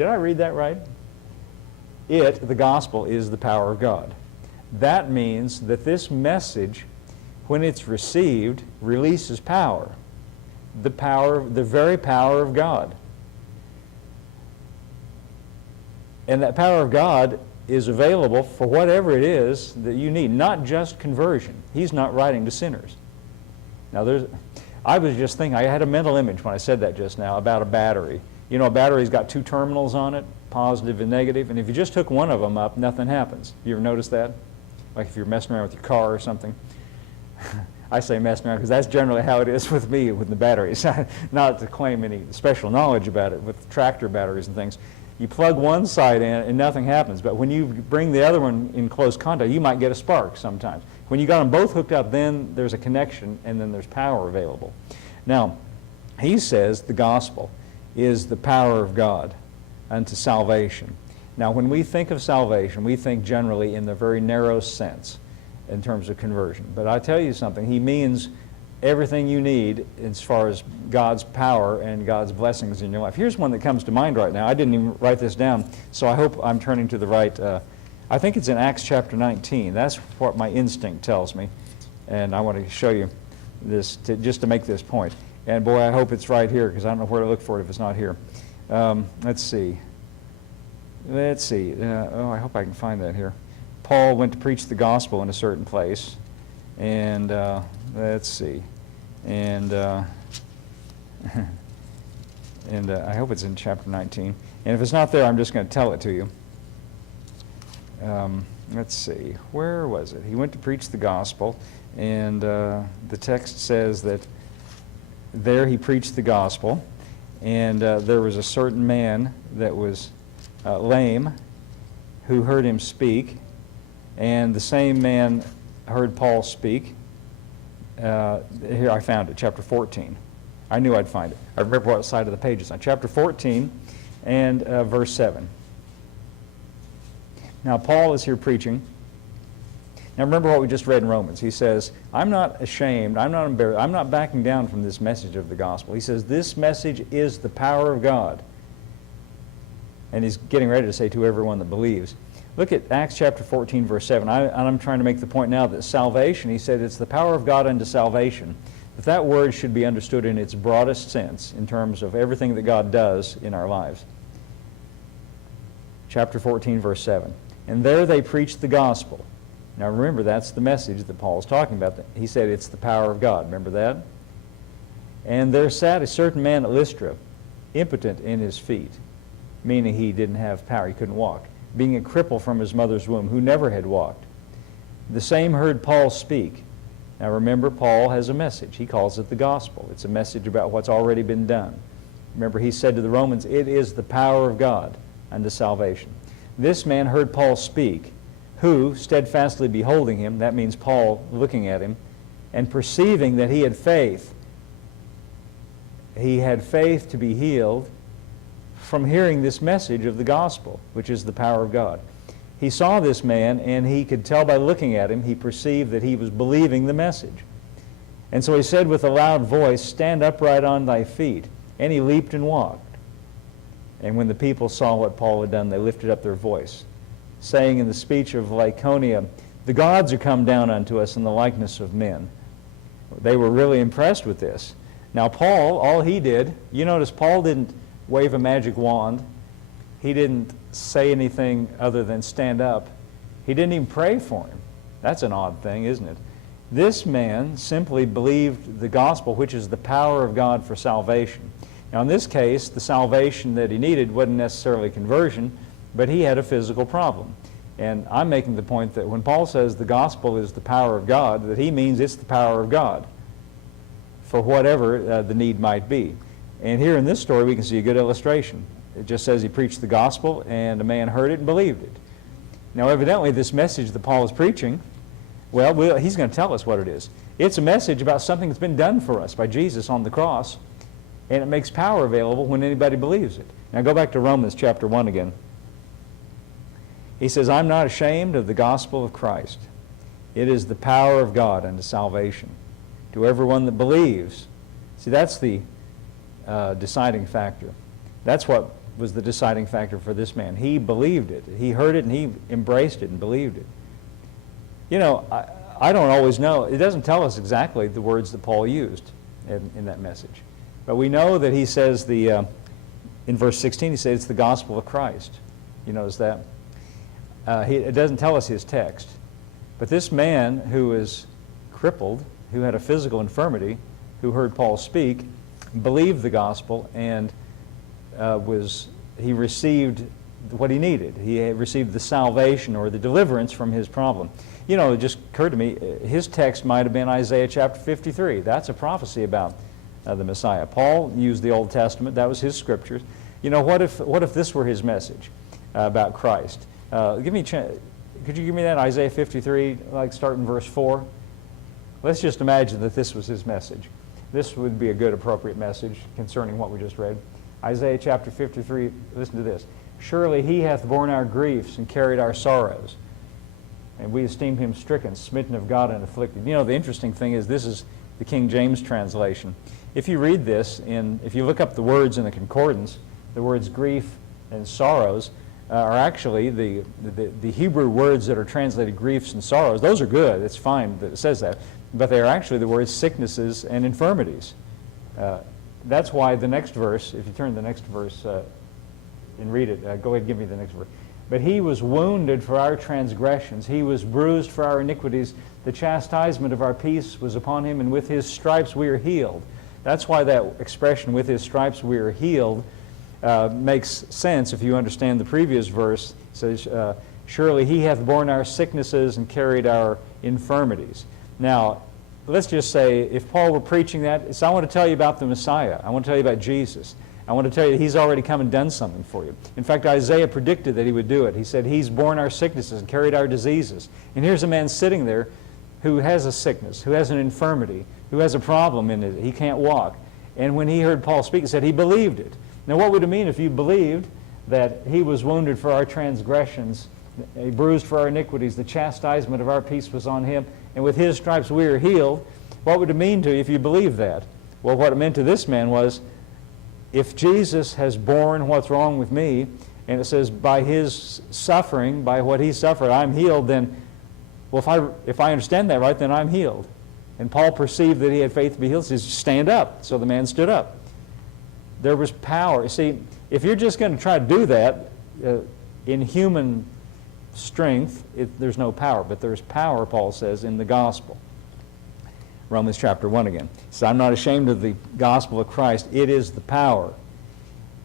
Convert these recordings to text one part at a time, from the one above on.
Did I read that right? It, the gospel, is the power of God. That means that this message, when it's received, releases power. The very power of God. And that power of God is available for whatever it is that you need, not just conversion. He's not writing to sinners. Now, I was just thinking, I had a mental image when I said that just now about a battery. You know, a battery's got two terminals on it, positive and negative, and if you just took one of them up, nothing happens. You ever notice that? Like if you're messing around with your car or something. I say messing around because that's generally how it is with me with the batteries. Not to claim any special knowledge about it with tractor batteries and things. You plug one side in and nothing happens, but when you bring the other one in close contact, you might get a spark sometimes. When you got them both hooked up, then there's a connection and then there's power available. Now, he says the gospel is the power of God unto salvation. Now, when we think of salvation, we think generally in the very narrow sense in terms of conversion. But I tell you something, he means everything you need as far as God's power and God's blessings in your life. Here's one that comes to mind right now. I didn't even write this down, so I hope I'm turning to the right. I think it's in Acts chapter 19. That's what my instinct tells me. And I want to show you this just to make this point. And boy, I hope it's right here because I don't know where to look for it if it's not here. Let's see. I hope I can find that here. Paul went to preach the gospel in a certain place. And let's see. And I hope it's in chapter 19. And if it's not there, I'm just going to tell it to you. Let's see. Where was it? He went to preach the gospel. And the text says that there he preached the gospel. And there was a certain man that was lame who heard him speak. And the same man heard Paul speak. Here I found it, chapter 14. I knew I'd find it. I remember what side of the page it's on. Chapter 14 and verse 7. Now Paul is here preaching. Now remember what we just read in Romans. He says, I'm not ashamed, I'm not embarrassed, I'm not backing down from this message of the gospel. He says, this message is the power of God. And he's getting ready to say to everyone that believes. Look at Acts chapter 14, verse 7. I'm trying to make the point now that salvation, he said, it's the power of God unto salvation. That word should be understood in its broadest sense in terms of everything that God does in our lives. Chapter 14, verse 7. And there they preached the gospel. Now remember, that's the message that Paul is talking about. He said it's the power of God. Remember that? And there sat a certain man at Lystra, impotent in his feet, meaning he didn't have power, he couldn't walk, being a cripple from his mother's womb, who never had walked. The same heard Paul speak. Now remember, Paul has a message. He calls it the gospel. It's a message about what's already been done. Remember, he said to the Romans, it is the power of God unto salvation. This man heard Paul speak, who, steadfastly beholding him, that means Paul looking at him, and perceiving that he had faith to be healed from hearing this message of the gospel, which is the power of God. He saw this man, and he could tell by looking at him, he perceived that he was believing the message. And so he said with a loud voice, stand upright on thy feet. And he leaped and walked. And when the people saw what Paul had done, they lifted up their voice, saying in the speech of Lycaonia, the gods are come down unto us in the likeness of men. They were really impressed with this. Now Paul, all he did, you notice Paul didn't wave a magic wand. He didn't say anything other than stand up. He didn't even pray for him. That's an odd thing, isn't it? This man simply believed the gospel, which is the power of God for salvation. Now in this case, the salvation that he needed wasn't necessarily conversion, but he had a physical problem. And I'm making the point that when Paul says the gospel is the power of God, that he means it's the power of God for whatever the need might be. And here in this story we can see a good illustration. It just says he preached the gospel and a man heard it and believed it. Now evidently this message that Paul is preaching, well, he's going to tell us what it is. It's a message about something that's been done for us by Jesus on the cross, and it makes power available when anybody believes it. Now go back to Romans chapter 1 again. He says, I'm not ashamed of the gospel of Christ. It is the power of God unto salvation to everyone that believes. See, that's the deciding factor. That's what was the deciding factor for this man. He believed it. He heard it and he embraced it and believed it. You know, I don't always know. It doesn't tell us exactly the words that Paul used in that message. But we know that he says in verse 16, he says it's the gospel of Christ. You notice that? It doesn't tell us his text. But this man who is crippled, who had a physical infirmity, who heard Paul speak, believed the gospel, and he received what he needed. He received the salvation or the deliverance from his problem. You know, it just occurred to me, his text might have been Isaiah chapter 53. That's a prophecy about the Messiah. Paul used the Old Testament. That was his scriptures. You know, what if this were his message about Christ? Could you give me that, Isaiah 53, like start in verse 4? Let's just imagine that this was his message. This would be a good, appropriate message concerning what we just read. Isaiah chapter 53, listen to this. Surely he hath borne our griefs and carried our sorrows, and we esteem him stricken, smitten of God, and afflicted. You know, the interesting thing is this is the King James translation. If you read this, if you look up the words in the concordance, the words grief and sorrows are actually the Hebrew words that are translated griefs and sorrows. Those are good. It's fine that it says that. But they are actually the words sicknesses and infirmities. That's why the next verse, if you turn to the next verse and read it, go ahead and give me the next verse. But he was wounded for our transgressions. He was bruised for our iniquities. The chastisement of our peace was upon him, and with his stripes we are healed. That's why that expression, with his stripes we are healed, makes sense if you understand the previous verse. It says, surely he hath borne our sicknesses and carried our infirmities. Now, let's just say, if Paul were preaching that, I want to tell you about the Messiah. I want to tell you about Jesus. I want to tell you that he's already come and done something for you. In fact, Isaiah predicted that he would do it. He said, he's borne our sicknesses and carried our diseases. And here's a man sitting there who has a sickness, who has an infirmity, who has a problem in it. He can't walk. And when he heard Paul speak, he said he believed it. Now, what would it mean if you believed that he was wounded for our transgressions, he bruised for our iniquities, the chastisement of our peace was on him, and with his stripes we are healed? What would it mean to you if you believed that? Well, what it meant to this man was, if Jesus has borne what's wrong with me, and it says by his suffering, by what he suffered, I'm healed, then, well, if I understand that right, then I'm healed. And Paul perceived that he had faith to be healed, so he says, stand up. So the man stood up. There was power. See, if you're just going to try to do that in human strength, there's no power. But there's power, Paul says, in the gospel. Romans chapter 1 again. He says, I'm not ashamed of the gospel of Christ. It is the power.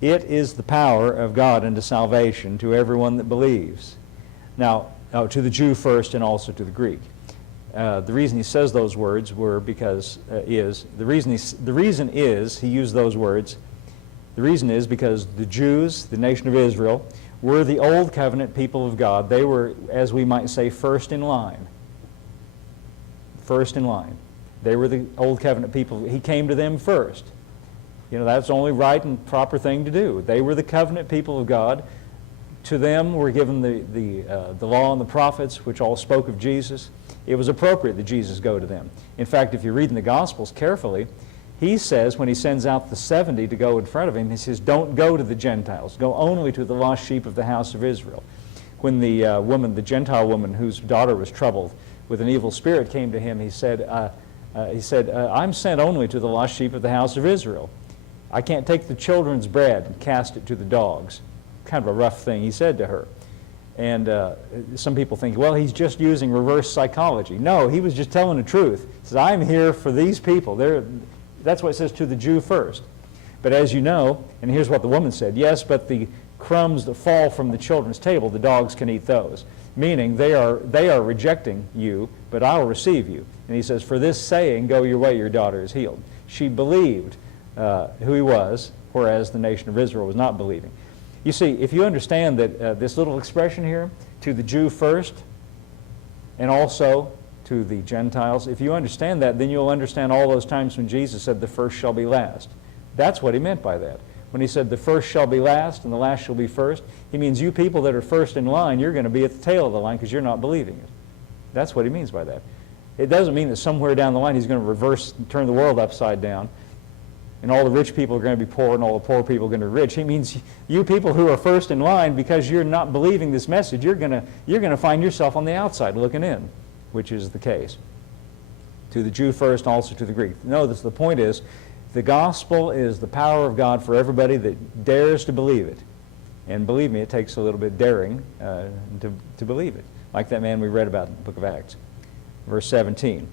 It is the power of God unto salvation to everyone that believes. Now, to the Jew first and also to the Greek. The reason he says those words were because he used those words. The reason is because the Jews, the nation of Israel, were the old covenant people of God. They were, as we might say, first in line. First in line. They were the old covenant people. He came to them first. You know, that's the only right and proper thing to do. They were the covenant people of God. To them were given the law and the prophets, which all spoke of Jesus. It was appropriate that Jesus go to them. In fact, if you read in the Gospels carefully, he says, when he sends out the 70 to go in front of him, he says, don't go to the Gentiles. Go only to the lost sheep of the house of Israel. When the Gentile woman whose daughter was troubled with an evil spirit came to him, he said, I'm sent only to the lost sheep of the house of Israel. I can't take the children's bread and cast it to the dogs. Kind of a rough thing he said to her. And some people think, well, he's just using reverse psychology. No, he was just telling the truth. He says, I'm here for these people. That's what it says, to the Jew first. But as you know, and here's what the woman said, yes, but the crumbs that fall from the children's table, the dogs can eat those. Meaning they are rejecting you, but I'll receive you. And he says, for this saying, go your way, your daughter is healed. She believed who he was, whereas the nation of Israel was not believing. You see, if you understand that this little expression here, to the Jew first, and also to the Gentiles, if you understand that, then you'll understand all those times when Jesus said, the first shall be last. That's what he meant by that. When he said, the first shall be last and the last shall be first, he means you people that are first in line, you're going to be at the tail of the line because you're not believing it. That's what he means by that. It doesn't mean that somewhere down the line he's going to reverse and turn the world upside down. and all the rich people are going to be poor and all the poor people are going to be rich. He means you people who are first in line, because you're not believing this message, you're going to find yourself on the outside looking in, which is the case. To the Jew first, also to the Greek. Notice the point is, the gospel is the power of God for everybody that dares to believe it. And believe me, it takes a little bit daring to believe it. Like that man we read about in the book of Acts. Verse 17,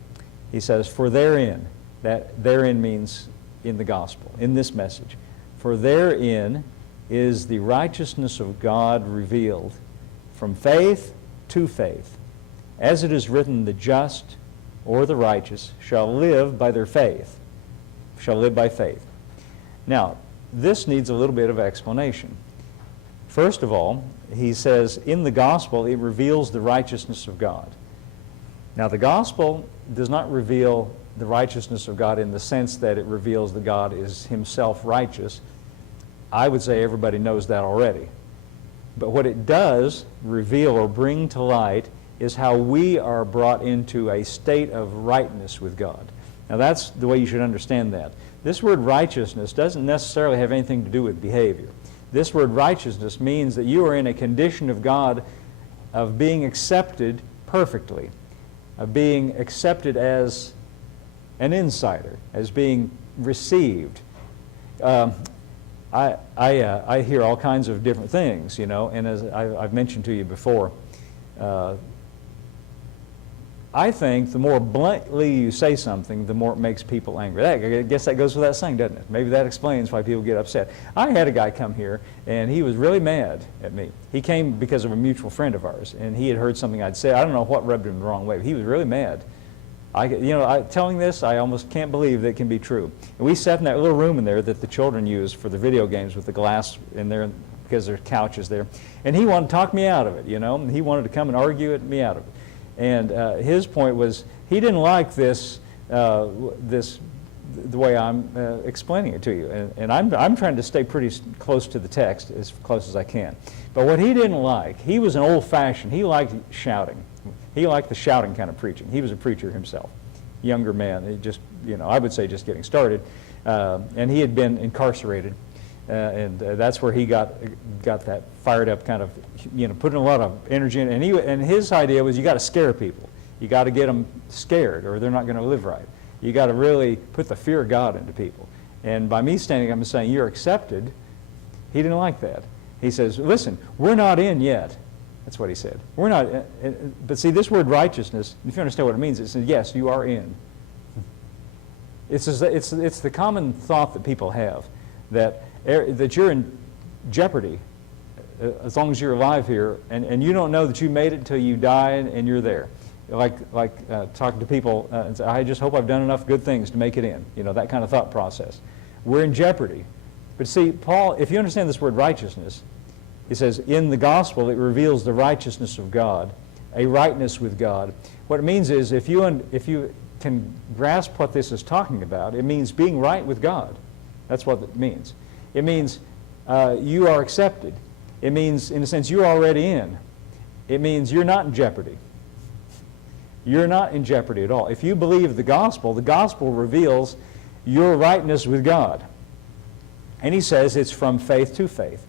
he says, for therein, that therein means in the gospel, in this message. For therein is the righteousness of God revealed from faith to faith. As it is written, the just or the righteous shall live by their faith, shall live by faith. Now, this needs a little bit of explanation. First of all, he says, in the gospel, it reveals the righteousness of God. Now, the gospel does not reveal the righteousness of God in the sense that it reveals that God is himself righteous. I would say everybody knows that already. But what it does reveal or bring to light is how we are brought into a state of rightness with God. Now, that's the way you should understand that. This word righteousness doesn't necessarily have anything to do with behavior. This word righteousness means that you are in a condition of God of being accepted perfectly, of being accepted as an insider, as being received. I hear all kinds of different things, you know, and as I've mentioned to you before, I think the more bluntly you say something, the more it makes people angry. I guess that goes without saying, doesn't it? Maybe that explains why people get upset. I had a guy come here, and he was really mad at me. He came because of a mutual friend of ours, and he had heard something I'd said. I don't know what rubbed him the wrong way, but he was really mad. Telling this, I almost can't believe that it can be true. And we sat in that little room in there that the children use for the video games with the glass in there because there's couches there. And he wanted to talk me out of it, you know. And he wanted to come and argue me out of it. And his point was he didn't like the way I'm explaining it to you. And I'm trying to stay pretty close to the text, as close as I can. But what he didn't like, he was an old-fashioned, he liked shouting. He liked the shouting kind of preaching. He was a preacher himself, younger man. He just, I would say just getting started. And he had been incarcerated. And that's where he got that fired up kind of, putting a lot of energy in it. And his idea was you got to scare people. You got to get them scared or they're not going to live right. You got to really put the fear of God into people. And by me standing up and saying, you're accepted, he didn't like that. He says, listen, we're not in yet. That's what he said. We're not, but see, this word righteousness, if you understand what it means, it says, yes, you are in. It's the common thought that people have, that you're in jeopardy as long as you're alive here, and you don't know that you made it until you die and you're there. Like talking to people and say, I just hope I've done enough good things to make it in. That kind of thought process. We're in jeopardy. But see, Paul, if you understand this word righteousness, he says, in the gospel it reveals the righteousness of God, a rightness with God. What it means is if you can grasp what this is talking about, it means being right with God. That's what it means. It means you are accepted. It means, in a sense, you're already in. It means you're not in jeopardy. You're not in jeopardy at all. If you believe the gospel reveals your rightness with God. And he says it's from faith to faith.